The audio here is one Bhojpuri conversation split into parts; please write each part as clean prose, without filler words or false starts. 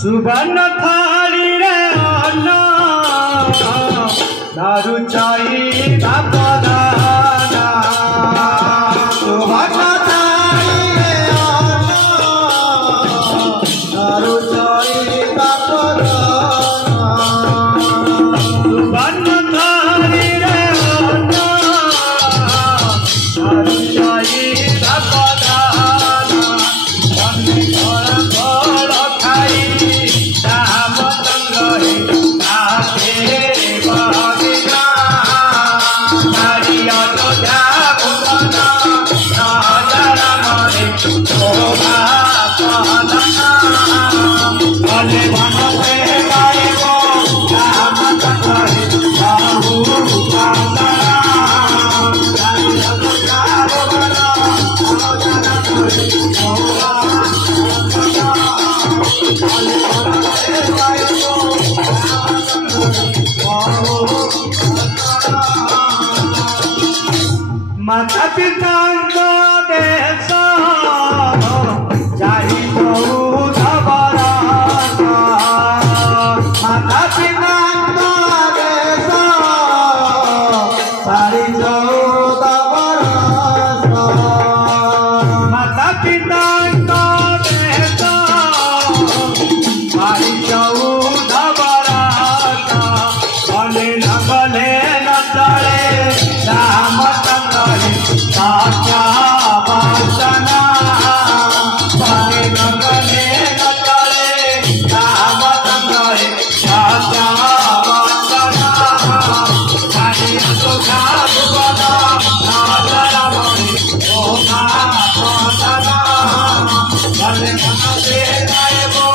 सुबर्ण थाली रे अन्ना दारू चाई दापदाना सुबर्ण थाली रे अन्ना दारू चाई दापदाना सुबर्ण थाली रे अन्ना दारू चाई दापदाना माता पिता देश जाई बहुत बरस माता पिता देश सारी 14 बरस माता पिता देश सारी 14 बरस भले न चले राम साचा वासना भले न चले राम चंद्र साचा वासना हरि सुधा भुवना नारमणि ओमा वासना भले मन से गायबो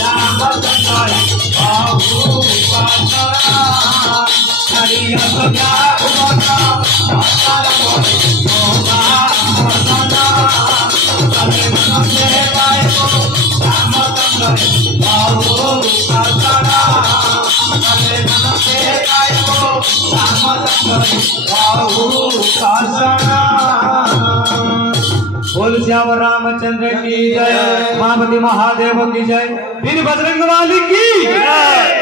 राम चंद्र बाबू वासना हरि सुधा भुवना नारमणि बोल श्यावर रामचंद्र की जय, महापति महादेव की जय, वीर बजरंग वाली की जय।